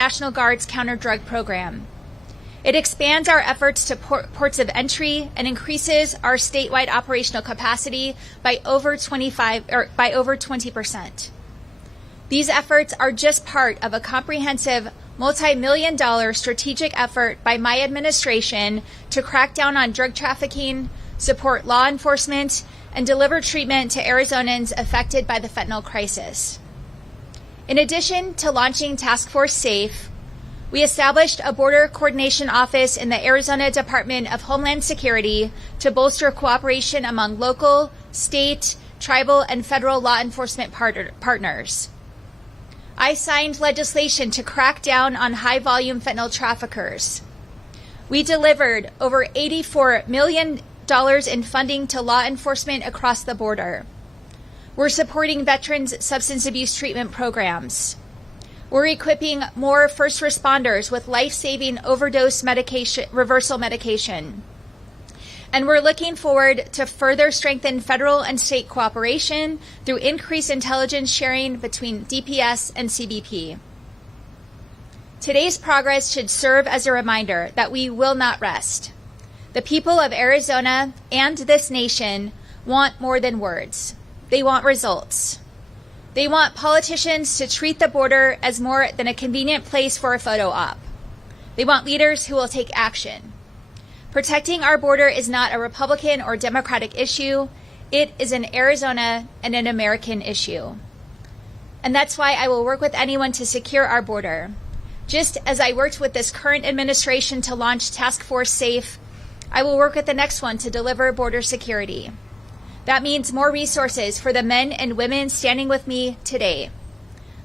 National Guard's counter-drug program. It expands our efforts to ports of entry and increases our statewide operational capacity by over 20%. These efforts are just part of a comprehensive multi-million-dollar strategic effort by my administration to crack down on drug trafficking, support law enforcement, and deliver treatment to Arizonans affected by the fentanyl crisis. In addition to launching Task Force SAFE, we established a border coordination office in the Arizona Department of Homeland Security to bolster cooperation among local, state, tribal, and federal law enforcement partners. I signed legislation to crack down on high-volume fentanyl traffickers. We delivered over $84 million in funding to law enforcement across the border. We're supporting veterans' substance abuse treatment programs. We're equipping more first responders with life-saving overdose reversal medication. And we're looking forward to further strengthen federal and state cooperation through increased intelligence sharing between DPS and CBP. Today's progress should serve as a reminder that we will not rest. The people of Arizona and this nation want more than words. They want results. They want politicians to treat the border as more than a convenient place for a photo op. They want leaders who will take action. Protecting our border is not a Republican or Democratic issue. It is an Arizona and an American issue. And that's why I will work with anyone to secure our border. Just as I worked with this current administration to launch Task Force SAFE, I will work with the next one to deliver border security. That means more resources for the men and women standing with me today,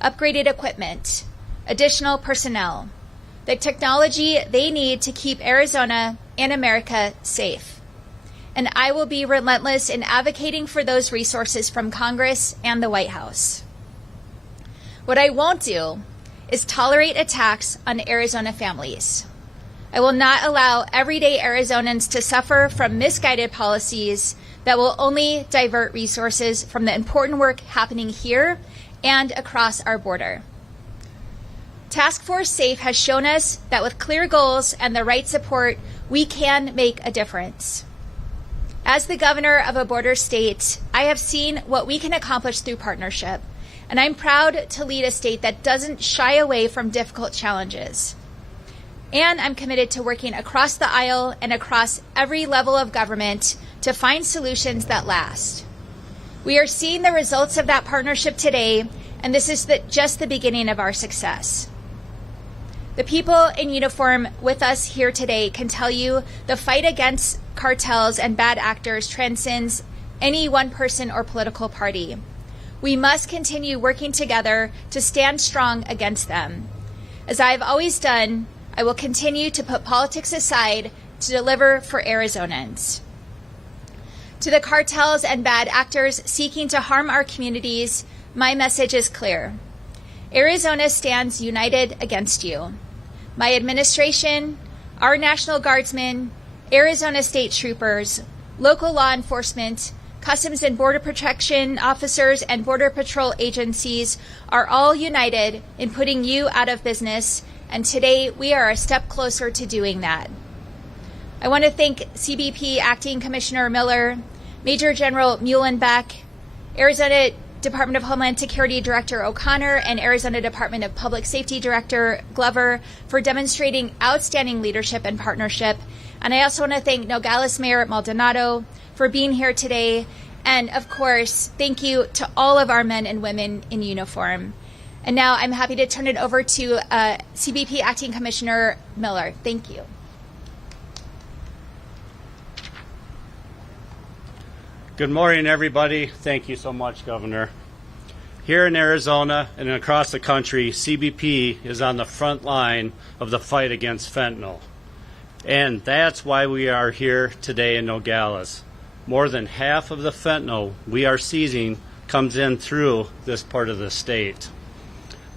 upgraded equipment, additional personnel, the technology they need to keep Arizona and America safe. And I will be relentless in advocating for those resources from Congress and the White House. What I won't do is tolerate attacks on Arizona families. I will not allow everyday Arizonans to suffer from misguided policies that will only divert resources from the important work happening here and across our border. Task Force SAFE has shown us that with clear goals and the right support, we can make a difference. As the governor of a border state, I have seen what we can accomplish through partnership, and I'm proud to lead a state that doesn't shy away from difficult challenges. And I'm committed to working across the aisle and across every level of government to find solutions that last. We are seeing the results of that partnership today, and this is just the beginning of our success. The people in uniform with us here today can tell you the fight against cartels and bad actors transcends any one person or political party. We must continue working together to stand strong against them. As I have always done, I will continue to put politics aside to deliver for Arizonans. To the cartels and bad actors seeking to harm our communities, my message is clear. Arizona stands united against you. My administration, our National Guardsmen, Arizona State Troopers, local law enforcement, Customs and Border Protection officers, and Border Patrol agencies are all united in putting you out of business, and today we are a step closer to doing that. I want to thank CBP Acting Commissioner Miller, Major General Muhlenbeck, Arizona Department of Homeland Security Director O'Connor, and Arizona Department of Public Safety Director Glover for demonstrating outstanding leadership and partnership. And I also want to thank Nogales Mayor Maldonado for being here today. And of course, thank you to all of our men and women in uniform. And now I'm happy to turn it over to CBP Acting Commissioner Miller. Thank you. Good morning, everybody. Thank you so much, Governor. Here in Arizona and across the country, CBP is on the front line of the fight against fentanyl. And that's why we are here today in Nogales. More than half of the fentanyl we are seizing comes in through this part of the state.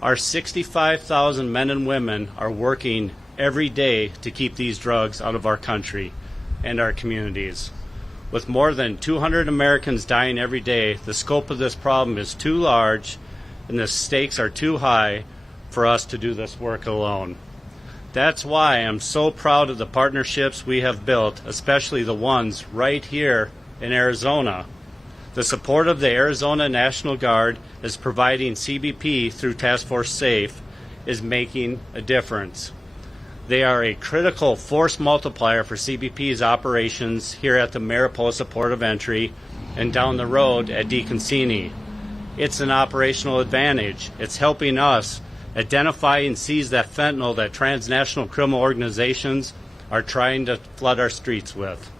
Our 65,000 men and women are working every day to keep these drugs out of our country and our communities. With more than 200 Americans dying every day, the scope of this problem is too large and the stakes are too high for for us to do this work alone. That's why I'm so proud of the partnerships we have built, especially the ones right here in Arizona. The support of the Arizona National Guard is providing CBP through Task Force SAFE is making a difference. They are a critical force multiplier for CBP's operations here at the Mariposa Port of Entry and down the road at DeConcini. It's an operational advantage. It's helping us identify and seize that fentanyl that transnational criminal organizations are trying to flood our streets with.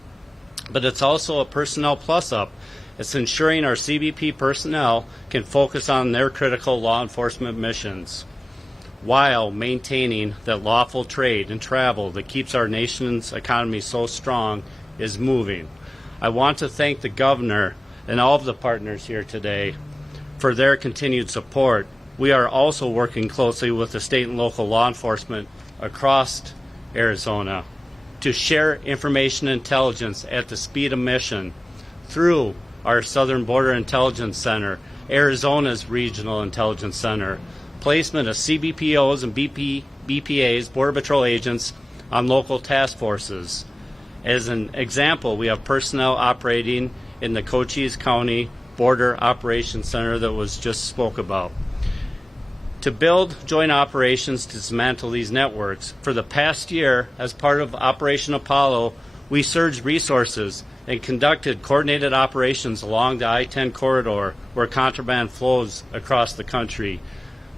But it's also a personnel plus-up. It's ensuring our CBP personnel can focus on their critical law enforcement missions while maintaining that lawful trade and travel that keeps our nation's economy so strong is moving. I want to thank the governor and all of the partners here today for their continued support. We are also working closely with the state and local law enforcement across Arizona to share information intelligence at the speed of mission through our Southern Border Intelligence Center, Arizona's Regional Intelligence Center, placement of CBPOs and BPAs, Border Patrol agents, on local task forces. As an example, we have personnel operating in the Cochise County Border Operations Center that was just spoke about. To build joint operations to dismantle these networks, for the past year, as part of Operation Apollo, we surged resources and conducted coordinated operations along the I-10 corridor where contraband flows across the country.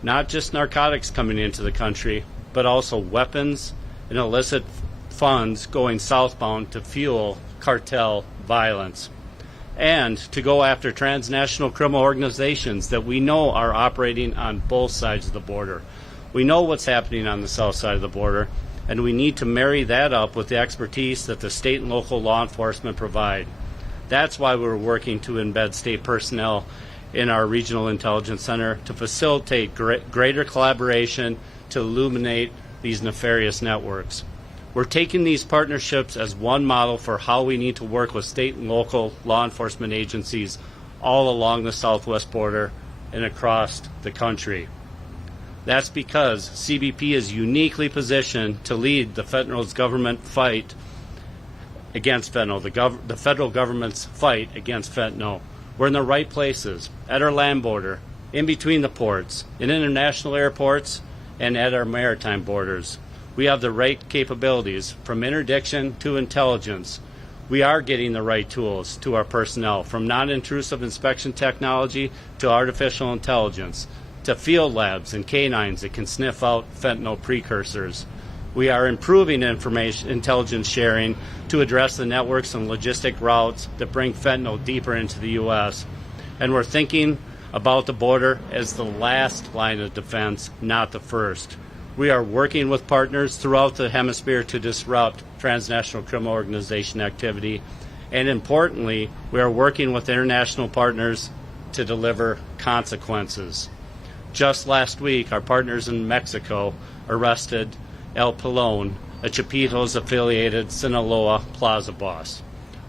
Not just narcotics coming into the country, but also weapons and illicit funds going southbound to fuel cartel violence. And to go after transnational criminal organizations that we know are operating on both sides of the border. We know what's happening on the south side of the border, and we need to marry that up with the expertise that the state and local law enforcement provide. That's why we're working to embed state personnel in our Regional Intelligence Center to facilitate greater collaboration to illuminate these nefarious networks. We're taking these partnerships as one model for how we need to work with state and local law enforcement agencies all along the southwest border and across the country. That's because CBP is uniquely positioned to lead the federal government fight against fentanyl, the federal government's fight against fentanyl. We're in the right places, at our land border, in between the ports, in international airports, and at our maritime borders. We have the right capabilities, from interdiction to intelligence. We are getting the right tools to our personnel, from non-intrusive inspection technology to artificial intelligence, to field labs and canines that can sniff out fentanyl precursors. We are improving intelligence sharing to address the networks and logistic routes that bring fentanyl deeper into the U.S. And we're thinking about the border as the last line of defense, not the first. We are working with partners throughout the hemisphere to disrupt transnational criminal organization activity. And importantly, we are working with international partners to deliver consequences. Just last week, our partners in Mexico arrested El Pelon, a Chapitos-affiliated Sinaloa plaza boss.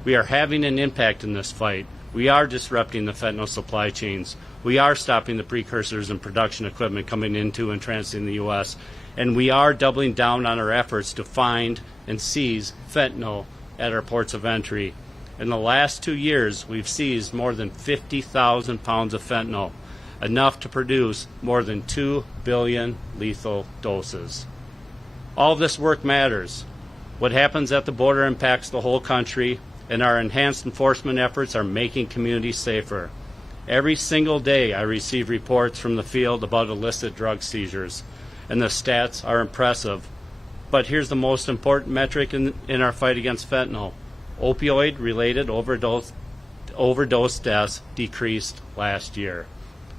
We are having an impact in this fight. We are disrupting the fentanyl supply chains. We are stopping the precursors and production equipment coming into and transiting the U.S., and we are doubling down on our efforts to find and seize fentanyl at our ports of entry. In the last 2 years, we've seized more than 50,000 pounds of fentanyl, enough to produce more than 2 billion lethal doses. All this work matters. What happens at the border impacts the whole country, and our enhanced enforcement efforts are making communities safer. Every single day I receive reports from the field about illicit drug seizures, and the stats are impressive. But here's the most important metric in our fight against fentanyl. Opioid-related overdose deaths decreased last year.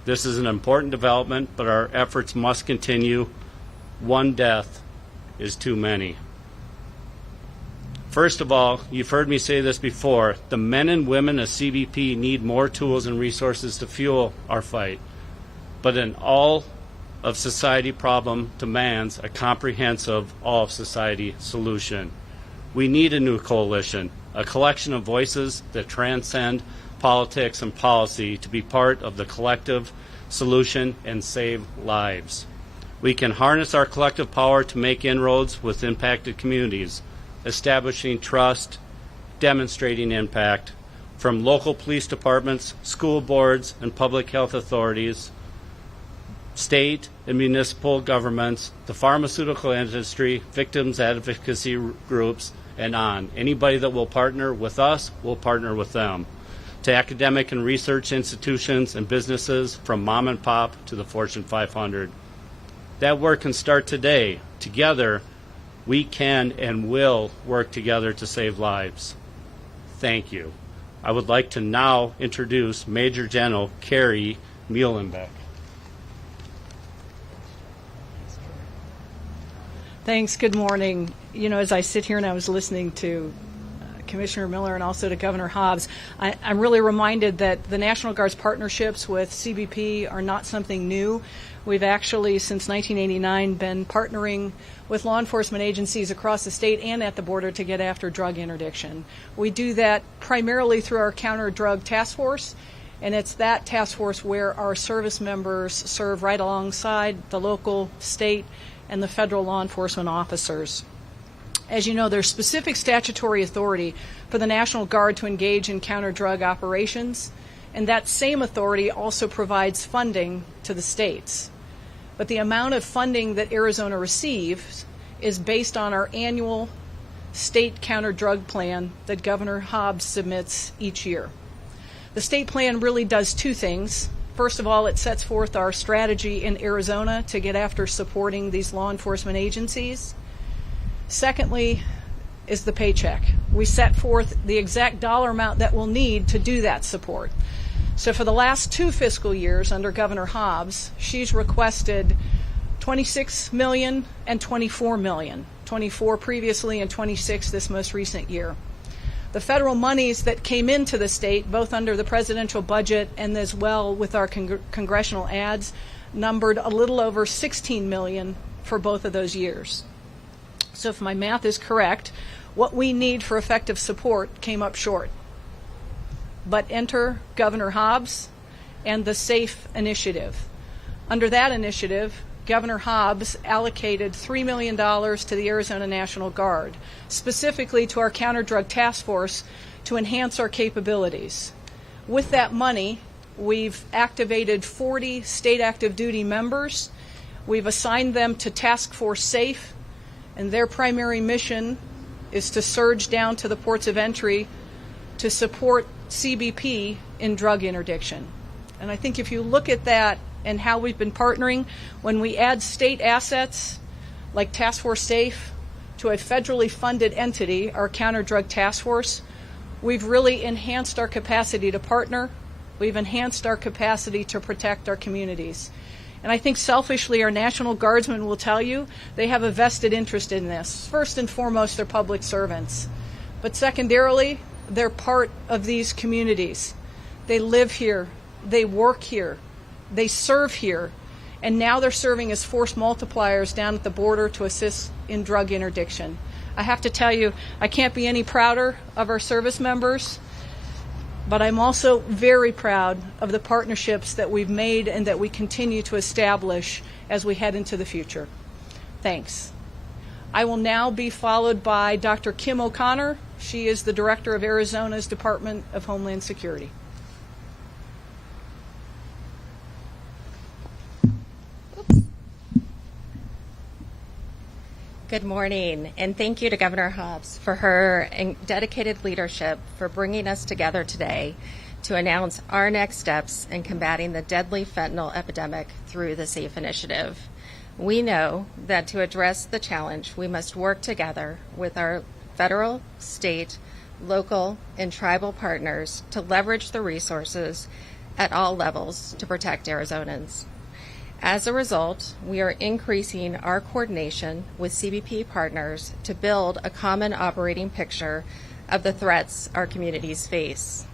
This is an important development, but our efforts must continue. One death is too many. First of all, you've heard me say this before, the men and women of CBP need more tools and resources to fuel our fight. But an all of society problem demands a comprehensive all of society solution. We need a new coalition, a collection of voices that transcend politics and policy to be part of the collective solution and save lives. We can harness our collective power to make inroads with impacted communities, establishing trust, demonstrating impact, from local police departments, school boards, and public health authorities, state and municipal governments, the pharmaceutical industry, victims advocacy groups, and on. Anybody that will partner with us will partner with them. To academic and research institutions and businesses, from mom and pop to the Fortune 500. That work can start today. Together, we can and will work together to save lives. Thank you. I would like to now introduce Major General Carrie Muhlenbeck. Thanks. Good morning. You know, as I sit here and I was listening to Commissioner Miller and also to Governor Hobbs, I'm really reminded that the National Guard's partnerships with CBP are not something new. We've actually, since 1989, been partnering with law enforcement agencies across the state and at the border to get after drug interdiction. We do that primarily through our counter-drug task force, and it's that task force where our service members serve right alongside the local, state, and the federal law enforcement officers. As you know, there's specific statutory authority for the National Guard to engage in counter-drug operations, and that same authority also provides funding to the states. But the amount of funding that Arizona receives is based on our annual state counter-drug plan that Governor Hobbs submits each year. The state plan really does two things. First of all, it sets forth our strategy in Arizona to get after supporting these law enforcement agencies. Secondly is the paycheck. We set forth the exact dollar amount that we'll need to do that support. So for the last 2 fiscal years under Governor Hobbs, she's requested $26 million and $24 million, 24 previously and 26 this most recent year. The federal monies that came into the state, both under the presidential budget and as well with our congressional ads, numbered a little over $16 million for both of those years. So if my math is correct, what we need for effective support came up short. But enter Governor Hobbs and the SAFE initiative. Under that initiative, Governor Hobbs allocated $3 million to the Arizona National Guard, specifically to our counter-drug task force to enhance our capabilities. With that money, we've activated 40 state active duty members. We've assigned them to Task Force SAFE, and their primary mission is to surge down to the ports of entry to support CBP in drug interdiction. And I think if you look at that and how we've been partnering, when we add state assets like Task Force SAFE to a federally funded entity, our counter-drug task force, we've really enhanced our capacity to partner. We've enhanced our capacity to protect our communities. And I think selfishly our National Guardsmen will tell you they have a vested interest in this. First and foremost, they're public servants. But secondarily, they're part of these communities. They live here, they work here, they serve here, and now they're serving as force multipliers down at the border to assist in drug interdiction. I have to tell you, I can't be any prouder of our service members, but I'm also very proud of the partnerships that we've made and that we continue to establish as we head into the future. Thanks. I will now be followed by Dr. Kim O'Connor. She is the Director of Arizona's Department of Homeland Security. Good morning, and thank you to Governor Hobbs for her dedicated leadership for bringing us together today to announce our next steps in combating the deadly fentanyl epidemic through the SAFE initiative. We know that to address the challenge, we must work together with our federal, state, local, and tribal partners to leverage the resources at all levels to protect Arizonans. As a result, we are increasing our coordination with CBP partners to build a common operating picture of the threats our communities face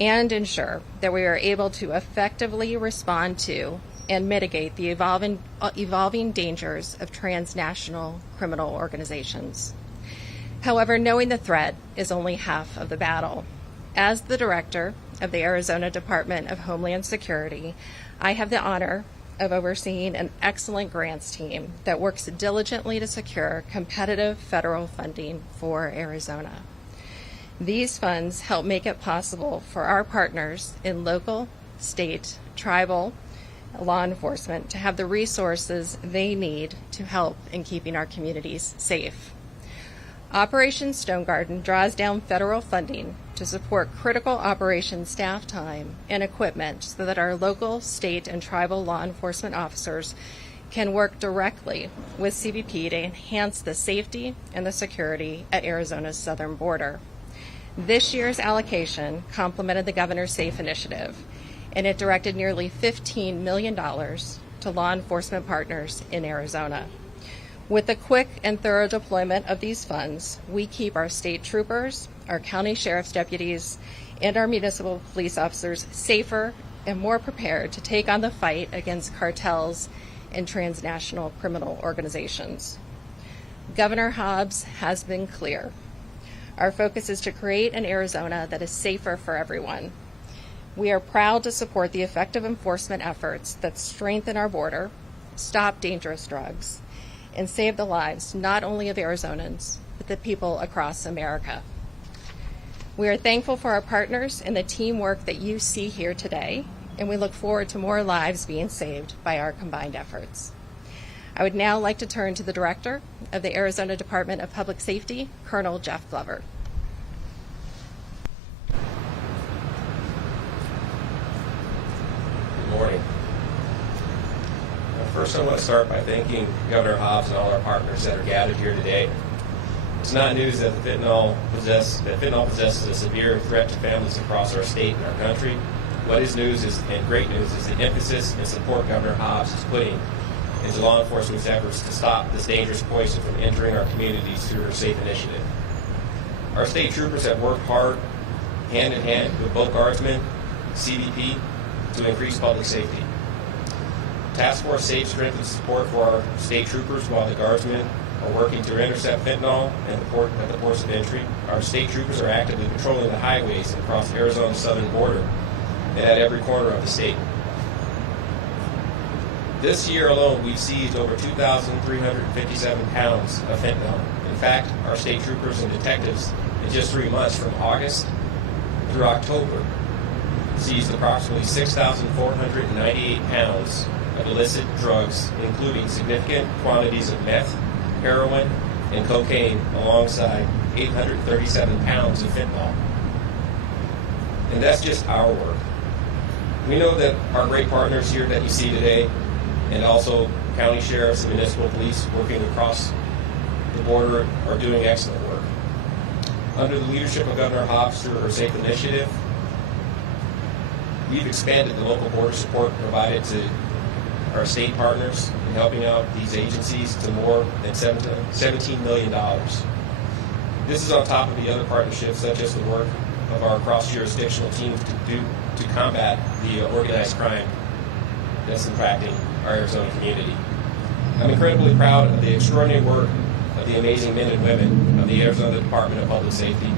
and ensure that we are able to effectively respond to and mitigate the evolving dangers of transnational criminal organizations. However, knowing the threat is only half of the battle. As the director of the Arizona Department of Homeland Security, I have the honor of overseeing an excellent grants team that works diligently to secure competitive federal funding for Arizona. These funds help make it possible for our partners in local, state, tribal, law enforcement to have the resources they need to help in keeping our communities safe. Operation Stone Garden draws down federal funding to support critical operation staff time and equipment so that our local, state, and tribal law enforcement officers can work directly with CBP to enhance the safety and the security at Arizona's southern border. This year's allocation complemented the Governor's SAFE initiative, and it directed nearly $15 million to law enforcement partners in Arizona. With the quick and thorough deployment of these funds, we keep our state troopers, our county sheriff's deputies, and our municipal police officers safer and more prepared to take on the fight against cartels and transnational criminal organizations. Governor Hobbs has been clear. Our focus is to create an Arizona that is safer for everyone. We are proud to support the effective enforcement efforts that strengthen our border, stop dangerous drugs, and save the lives not only of Arizonans, but the people across America. We are thankful for our partners and the teamwork that you see here today, and we look forward to more lives being saved by our combined efforts. I would now like to turn to the Director of the Arizona Department of Public Safety, Colonel Jeff Glover. Good morning. First, I want to start by thanking Governor Hobbs and all our partners that are gathered here today. It's not news that fentanyl possesses a severe threat to families across our state and our country. What is news and great news is the emphasis and support Governor Hobbs is putting into law enforcement's efforts to stop this dangerous poison from entering our communities through her SAFE initiative. Our state troopers have worked hard, hand in hand with both guardsmen, CBP, to increase public safety. Task Force SAFE strengthens support for our state troopers while the guardsmen are working to intercept fentanyl at the ports of entry. Our state troopers are actively patrolling the highways across Arizona's southern border and at every corner of the state. This year alone, we've seized over 2,357 pounds of fentanyl. In fact, our state troopers and detectives in just 3 months, from August through October, seized approximately 6,498 pounds of illicit drugs, including significant quantities of meth, heroin, and cocaine, alongside 837 pounds of fentanyl. And that's just our work. We know that our great partners here that you see today, and also county sheriffs and municipal police working across the border, are doing excellent work. Under the leadership of Governor Hobbs through her SAFE initiative, we've expanded the local border support provided to our state partners in helping out these agencies to more than $17 million. This is on top of the other partnerships, such as the work of our cross-jurisdictional teams to combat the organized crime that's impacting our Arizona community. I'm incredibly proud of the extraordinary work of the amazing men and women of the Arizona Department of Public Safety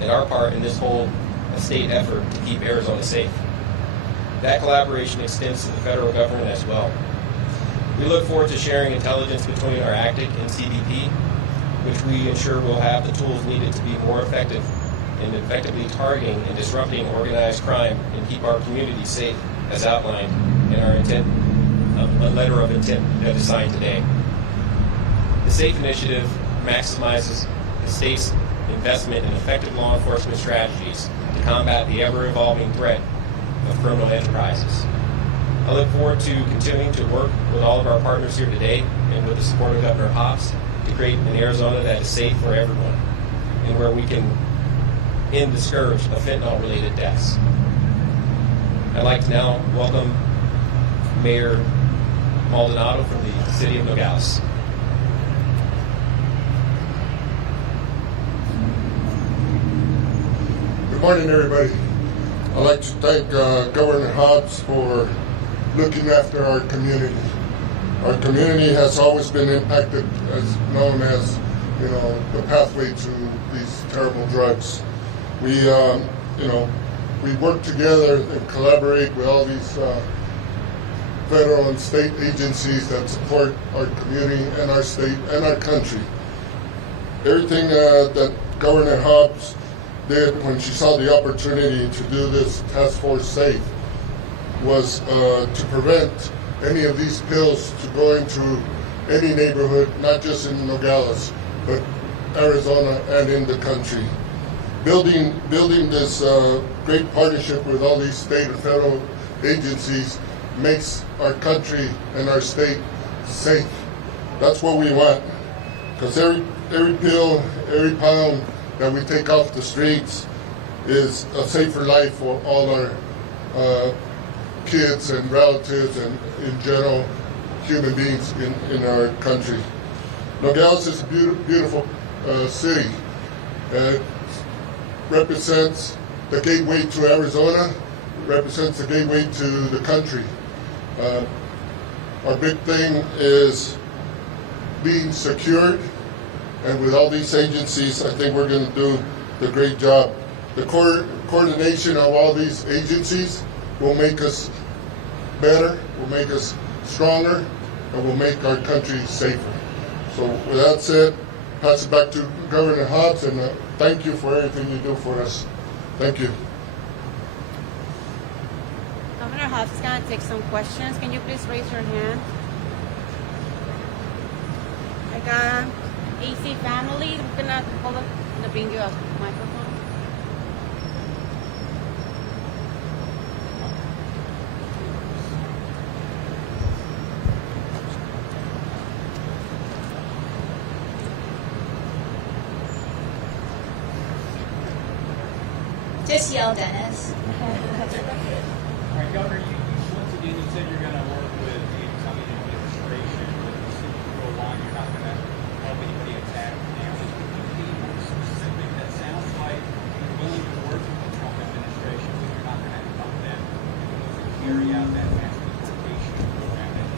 and our part in this whole state effort to keep Arizona safe. That collaboration extends to the federal government as well. We look forward to sharing intelligence between our ACTIC and CBP, which we ensure will have the tools needed to be more effective in effectively targeting and disrupting organized crime and keep our communities safe, as outlined in our letter of intent that is signed today. The SAFE initiative maximizes the state's investment in effective law enforcement strategies to combat the ever-evolving threat of criminal enterprises. I look forward to continuing to work with all of our partners here today and with the support of Governor Hobbs to create an Arizona that is safe for everyone and where we can end the scourge of fentanyl-related deaths. I'd like to now welcome Mayor Maldonado from the city of Nogales. Good morning, everybody. I'd like to thank Governor Hobbs for looking after our community. Our community has always been impacted, as known as, the pathway to these terrible drugs. We work together and collaborate with all these federal and state agencies that support our community and our state and our country. Everything that Governor Hobbs did when she saw the opportunity to do this task force SAFE was to prevent any of these pills to go into any neighborhood, not just in Nogales, but Arizona and in the country. Building this great partnership with all these state and federal agencies makes our country and our state safe. That's what we want, because every pill, every pound that we take off the streets is a safer life for all our kids and relatives and in general human beings in our country. Nogales is a beautiful city. It represents the gateway to Arizona, represents the gateway to the country. Our big thing is being secured, and with all these agencies, I think we're going to do the great job. The coordination of all these agencies will make us better, will make us stronger, and will make our country safer. So with that said, pass it back to Governor Hobbs, and thank you for everything you do for us. Thank you. Governor Hobbs is going to take some questions. Can you please raise your hand? I got AC family. We're gonna bring you a microphone. Just yell, Dennis. All right, Governor, once again, you said you're going to work with the incoming administration, but you said you go along, you're not going to help anybody attack families. Can you be more specific? That sounds like you're willing to work with the Trump administration, but you're not going to help them carry out that mass deportation program that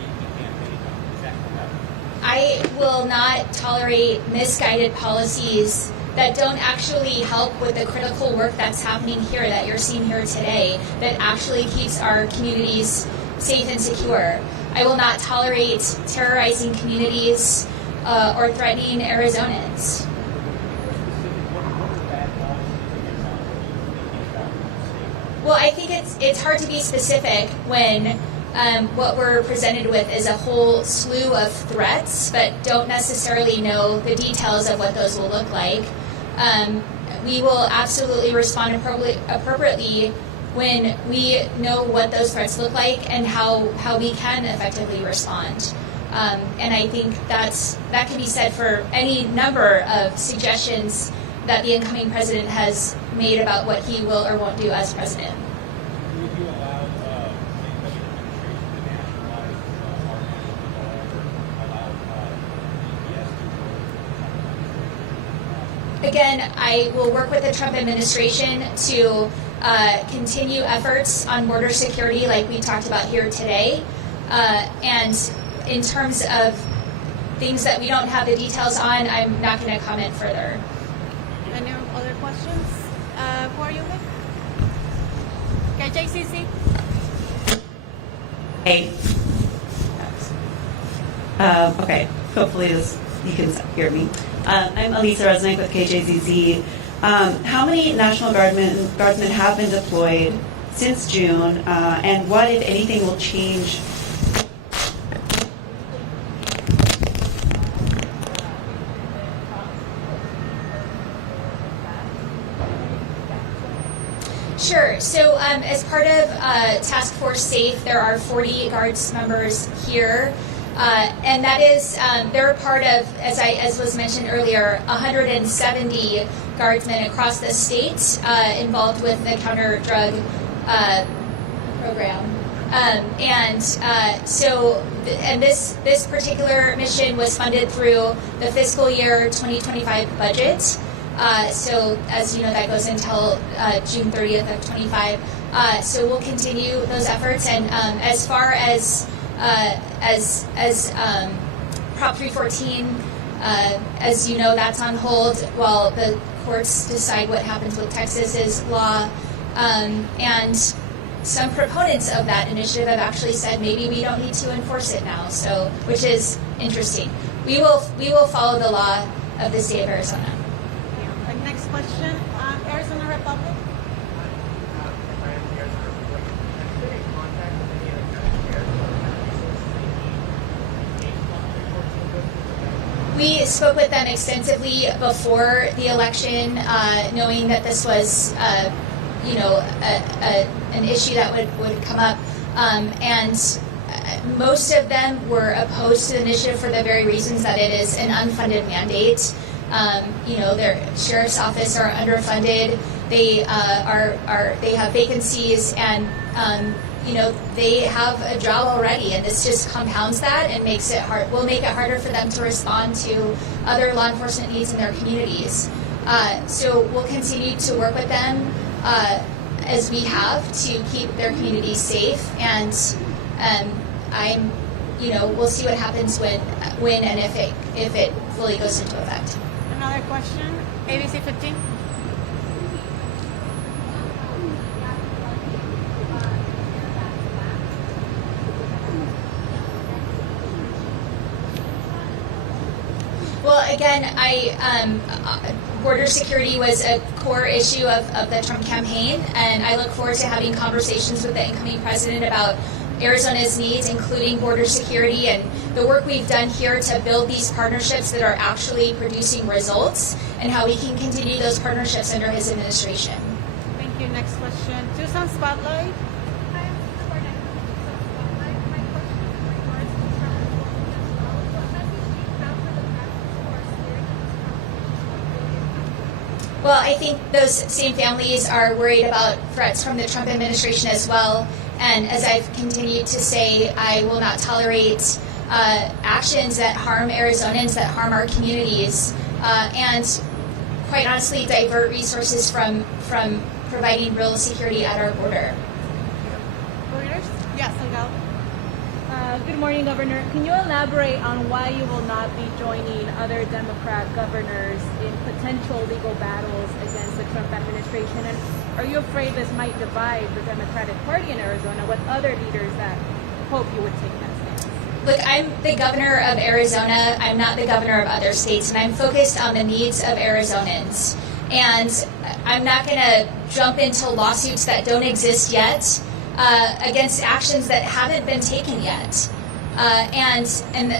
he campaigned on. Is that correct? I will not tolerate misguided policies that don't actually help with the critical work that's happening here, that you're seeing here today, that actually keeps our communities safe and secure. I will not tolerate terrorizing communities or threatening Arizonans. Well, I think it's hard to be specific when what we're presented with is a whole slew of threats, but don't necessarily know the details of what those will look like. We will absolutely respond appropriately when we know what those threats look like and how we can effectively respond. And I think that can be said for any number of suggestions that the incoming president has made about what he will or won't do as president. Would you allow the incoming administration to nationalize our national law or allow DPS to work? Again, I will work with the Trump administration to continue efforts on border security like we talked about here today. And in terms of things that we don't have the details on, I'm not going to comment further. Any other questions? Who are you with? KJCC? Hey. Okay, hopefully you can hear me. I'm Elisa Resnick with KJZZ. How many National Guardsmen have been deployed since June, and what, if anything, will change? Sure. So as part of Task Force SAFE, there are 40 Guards members here. And that is, they're part of, as was mentioned earlier, 170 Guardsmen across the state involved with the counter-drug program. This particular mission was funded through the fiscal year 2025 budget. So as you know, that goes until June 30th of 25. So we'll continue those efforts. And as far as Prop 314, as you know, that's on hold while the courts decide what happens with Texas's law. And some proponents of that initiative have actually said maybe we don't need to enforce it now. So, which is interesting. We will follow the law of the state of Arizona. Next question, Arizona Republic. We spoke with them extensively before the election, knowing that this was, an issue that would come up, and most of them were opposed to the initiative for the very reasons that it is an unfunded mandate. Their sheriff's office are underfunded. They they have vacancies, and they have a job already, and this just compounds that and makes it hard. Will make it harder for them to respond to other law enforcement needs in their communities. So we'll continue to work with them as we have to keep their communities safe, and we'll see what happens when and if it fully goes into effect. Another question, ABC 15. Well, again, border security was a core issue of the Trump campaign, and I look forward to having conversations with the incoming president about Arizona's needs, including border security and the work we've done here to build these partnerships that are actually producing results, and how we can continue those partnerships under his administration. Thank you. Next question, Tucson Spotlight. Well, I think those same families are worried about threats from the Trump administration as well. And as I've continued to say, I will not tolerate actions that harm Arizonans, that harm our communities, and quite honestly divert resources from providing real security at our border. Yes, I go. Good morning, Governor. Can you elaborate on why you will not be joining other Democrat governors in potential legal battles against the Trump administration? And are you afraid this might divide the Democratic Party in Arizona with other leaders that hope you would take that stance? Look, I'm the governor of Arizona. I'm not the governor of other states, and I'm focused on the needs of Arizonans. And I'm not going to jump into lawsuits that don't exist yet against actions that haven't been taken yet. And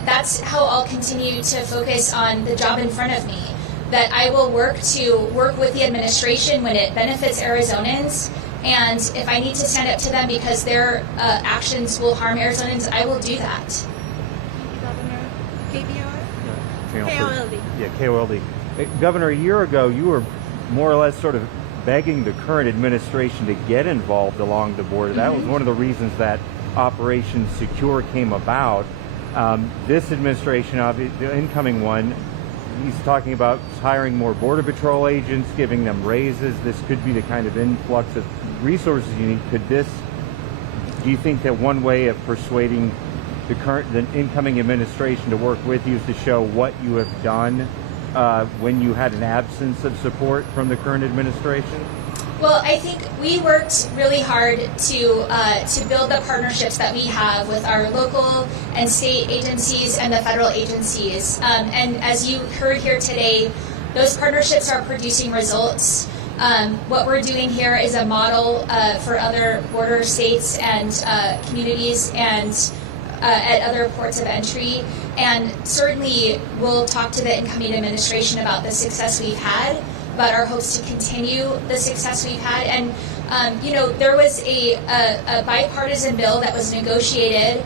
that's how I'll continue to focus on the job in front of me. That I will work with the administration when it benefits Arizonans, and if I need to stand up to them because their actions will harm Arizonans, I will do that. Governor, KBR? KOLD. Yeah, KOLD. Governor, a year ago, you were more or less sort of begging the current administration to get involved along the border. That was one of the reasons that Operation Secure came about. This administration, the incoming one, he's talking about hiring more Border Patrol agents, giving them raises. This could be the kind of influx of resources you need. Do you think that one way of persuading the incoming administration to work with you is to show what you have done when you had an absence of support from the current administration? Well, I think we worked really hard to build the partnerships that we have with our local and state agencies and the federal agencies. And as you heard here today, those partnerships are producing results. What we're doing here is a model for other border states and communities and at other ports of entry. And certainly we'll talk to the incoming administration about the success we've had, about our hopes to continue the success we've had. And, there was a bipartisan bill that was negotiated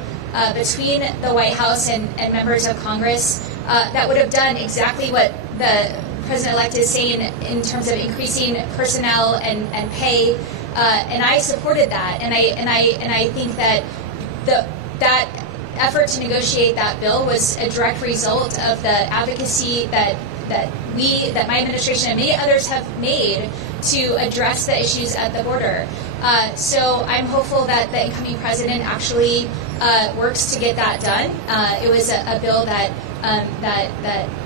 between the White House and members of Congress that would have done exactly what the president-elect is saying in terms of increasing personnel and pay. And I supported that. And I think that that effort to negotiate that bill was a direct result of the advocacy that my administration and many others have made to address the issues at the border. So I'm hopeful that the incoming president actually works to get that done. It was a bill that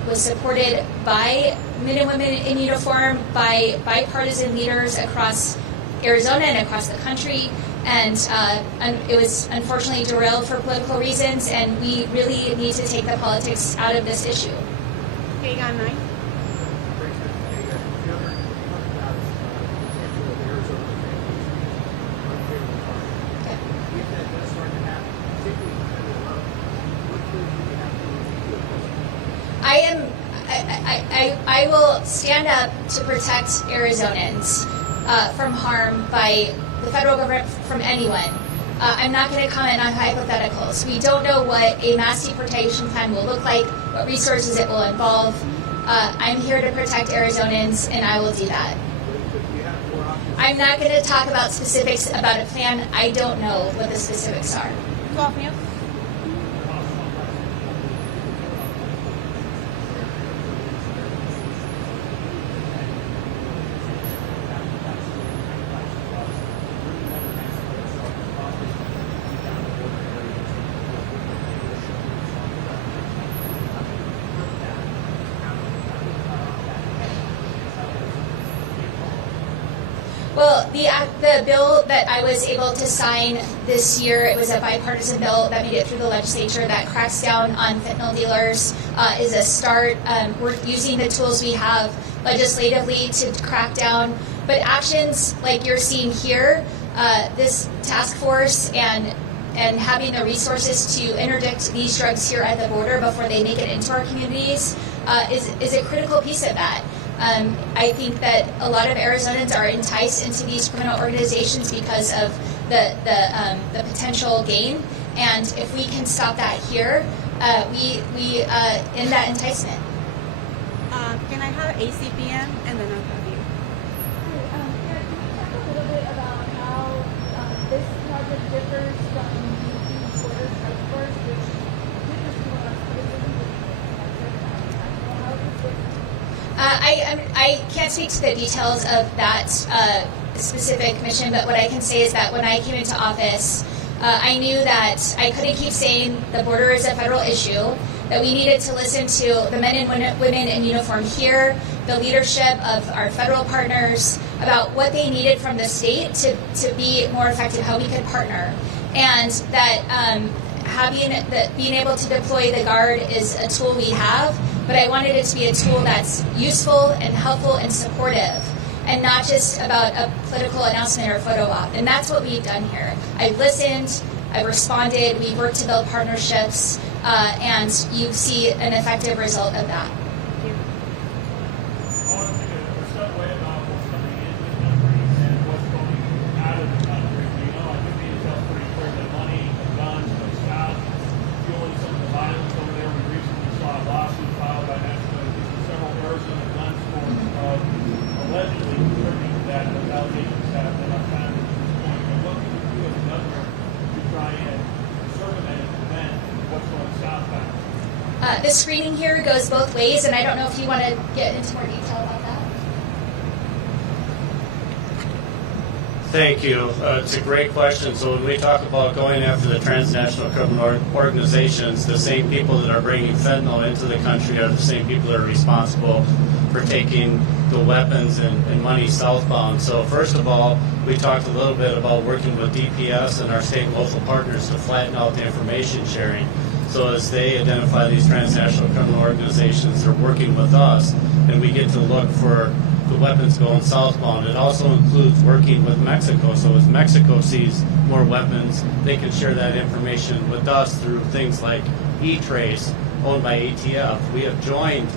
was supported by men and women in uniform, by bipartisan leaders across Arizona and across the country. and it was unfortunately derailed for political reasons, and we really need to take the politics out of this issue. Okay, you got 9. I will stand up to protect Arizonans from harm by the federal government, from anyone. I'm not going to comment on hypotheticals. We don't know what a mass deportation plan will look like, what resources it will involve. I'm here to protect Arizonans, and I will do that. I'm not going to talk about specifics about a plan. I don't know what the specifics are. 12 minutes. Well, the bill that I was able to sign this year, it was a bipartisan bill that made it through the legislature that cracks down on fentanyl dealers, is a start. We're using the tools we have legislatively to crack down. But actions like you're seeing here, this task force and having the resources to interdict these drugs here at the border before they make it into our communities is a critical piece of that. I think that a lot of Arizonans are enticed into these criminal organizations because of the potential gain, and if we can stop that here, we end that enticement. Can I have ACPM and then I'll have you? Can you talk a little bit about how this project differs from the border task force, which differs from our how is this different? I can't speak to the details of that specific mission, but what I can say is that when I came into office, I knew that I couldn't keep saying the border is a federal issue, that we needed to listen to the men and women in uniform here, the leadership of our federal partners, about what they needed from the state to be more effective, how we could partner, and that being able to deploy the Guard is a tool we have, but I wanted it to be a tool that's useful and helpful and supportive, and not just about a political announcement or photo op. And that's what we've done here. I've listened, I've responded, we've worked to build partnerships, and you see an effective result of that. The screening here goes both ways, and I don't know if you want to get into more detail about that. Thank you. It's a great question. So when we talk about going after the transnational criminal organizations, the same people that are bringing fentanyl into the country are the same people that are responsible for taking the weapons and money southbound. So first of all, we talked a little bit about working with DPS and our state and local partners to flatten out the information sharing. So as they identify these transnational criminal organizations, they're working with us, and we get to look for the weapons going southbound. It also includes working with Mexico. So as Mexico sees more weapons, they can share that information with us through things like E-Trace, owned by ATF. We have joined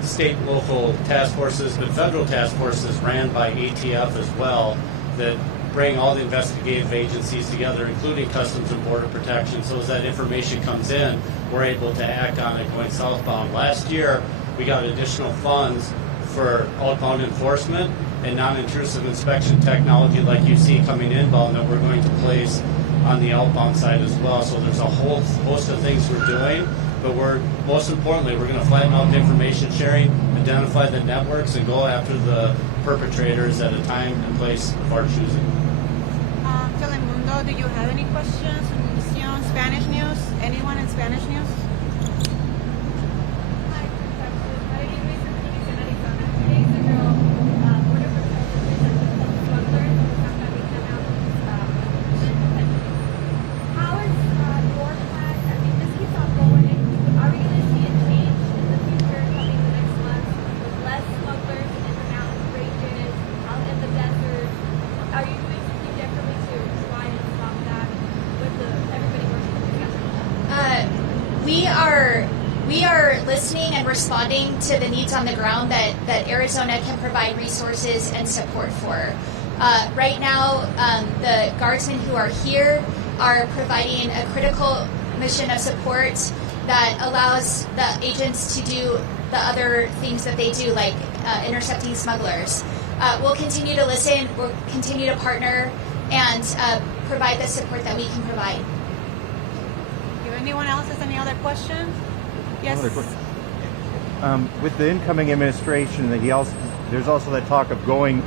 state and local task forces, but federal task forces ran by ATF as well, that bring all the investigative agencies together, including Customs and Border Protection. So as that information comes in, we're able to act on it going southbound. Last year, we got additional funds for outbound enforcement and non-intrusive inspection technology like you see coming inbound that we're going to place on the outbound side as well. So there's a whole host of things we're doing, but most importantly, we're going to flatten out the information sharing, identify the networks, and go after the perpetrators at a time and place of our choosing. Telemundo, do you have any questions? Univision, Spanish news? Anyone in Spanish news? Hi, I recently lived in Arizona. 2 days ago, Border Protection and smugglers in Santa Rita Mountains listening and responding to the needs on the ground that Arizona can provide resources and support for. Right now, the guardsmen who are here are providing a critical mission of support that allows the agents to do the other things that they do, like intercepting smugglers. We'll continue to listen, we'll continue to partner, and provide the support that we can provide. If anyone else has any other questions? Yes. Another question. With the incoming administration, there's also that talk of going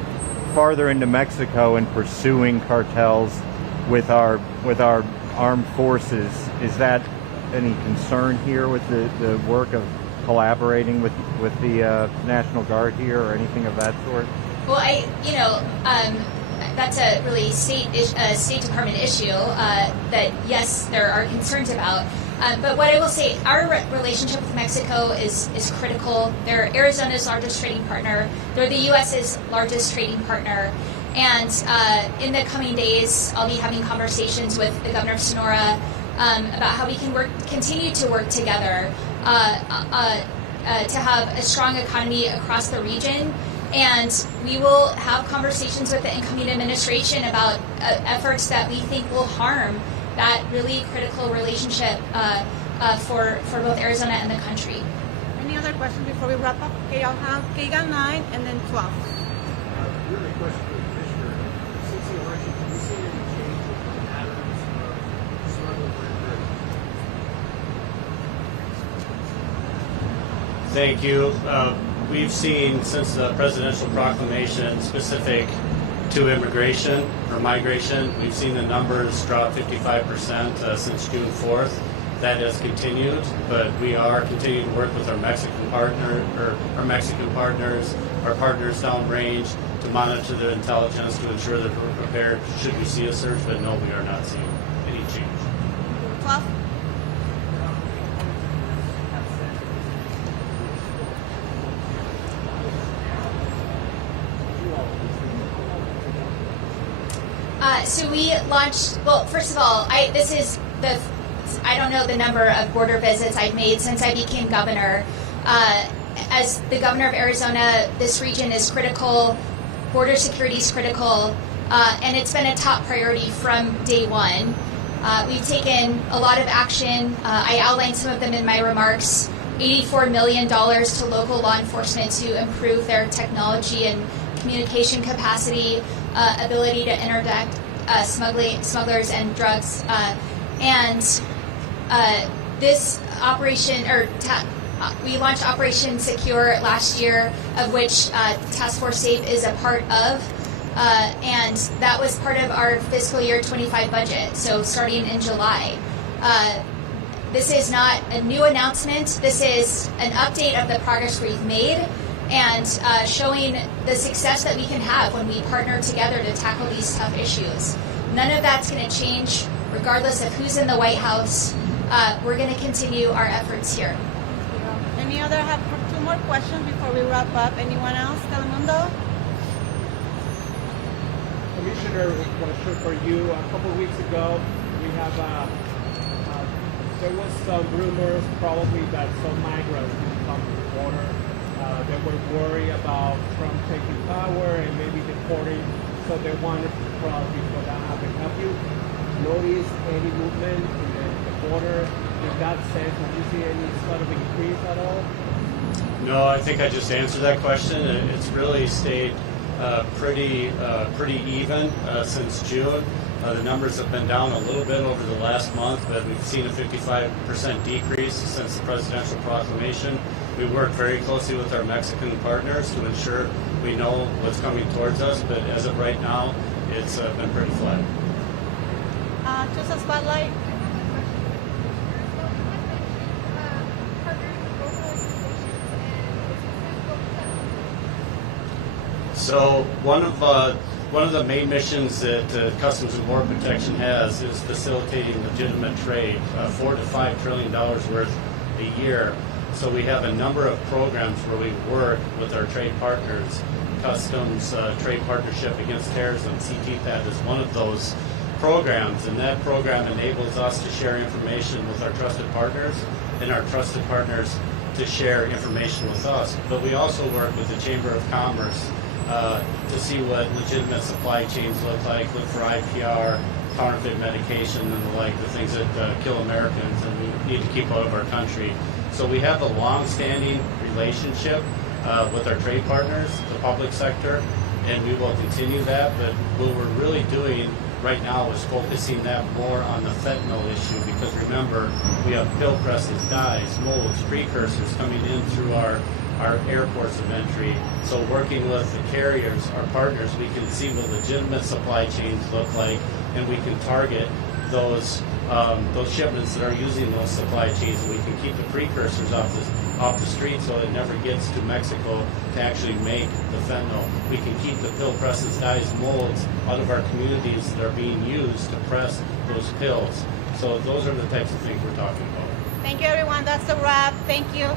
farther into Mexico and pursuing cartels with our armed forces. Is that any concern here with the work of collaborating with the National Guard here or anything of that sort? Well, that's a really State Department issue that, yes, there are concerns about. But what I will say, our relationship with Mexico is critical. They're Arizona's largest trading partner. They're the U.S.'s largest trading partner. And in the coming days, I'll be having conversations with the governor of Sonora about how we can continue to work together to have a strong economy across the region. And we will have conversations with the incoming administration about efforts that we think will harm that really critical relationship for both Arizona and the country. Any other questions before we wrap up? Okay, I'll have KGAL 9 and then 12. Really a question for the Commissioner. Since the election, have you seen any change in the patterns of smuggling or Thank you. We've seen since the presidential proclamation specific to immigration or migration, we've seen the numbers drop 55% since June 4th. That has continued, but we are continuing to work with our Mexican partners, our partners downrange, to monitor their intelligence to ensure that we're prepared should we see a surge. But no, we are not seeing any change. 12. So we launched, well, first of all, I don't know the number of border visits I've made since I became governor. As the governor of Arizona, this region is critical, border security is critical, and it's been a top priority from day one. We've taken a lot of action. I outlined some of them in my remarks. $84 million to local law enforcement to improve their technology and communication capacity, ability to interdict smugglers and drugs, and this operation, we launched Operation Secure last year, of which Task Force Safe is a part of, and that was part of our fiscal year 25 budget. So starting in July, this is not a new announcement. This is an update of the progress we've made, and showing the success that we can have when we partner together to tackle these tough issues. None of that's going to change regardless of who's in the White House. We're going to continue our efforts here. Any other, have two more questions before we wrap up. Anyone else? Telemundo? Commissioner, a question for you. A couple of weeks ago, we have there was some rumors probably that some migrants would come to the border. They were worried about Trump taking power and maybe deporting, so they wanted to cross before that happened. Have you noticed any movement in the border in that sense? Have you seen any sort of increase at all? No, I think I just answered that question. It's really stayed pretty even since June. The numbers have been down a little bit over the last month, but we've seen a 55% decrease since the presidential proclamation. We work very closely with our Mexican partners to ensure we know what's coming towards us, but as of right now, it's been pretty flat. Just a spotlight. So one of the main missions that Customs and Border Protection has is facilitating legitimate trade, $4 to $5 trillion worth a year. So we have a number of programs where we work with our trade partners. Customs Trade Partnership Against Terrorism, CTPAT, is one of those programs, and that program enables us to share information with our trusted partners and our trusted partners to share information with us. But we also work with the Chamber of Commerce to see what legitimate supply chains look like, look for IPR, counterfeit medication, and the like, the things that kill Americans and we need to keep out of our country. So we have a long-standing relationship with our trade partners, the public sector, and we will continue that. But what we're really doing right now is focusing that more on the fentanyl issue, because remember, we have pill presses, dyes, molds, precursors coming in through our airports of entry. So working with the carriers, our partners, we can see what legitimate supply chains look like, and we can target those shipments that are using those supply chains, and we can keep the precursors off the street so it never gets to Mexico to actually make the fentanyl. We can keep the pill presses, dyes, molds out of our communities that are being used to press those pills. So those are the types of things we're talking about. Thank you, everyone. That's a wrap. Thank you.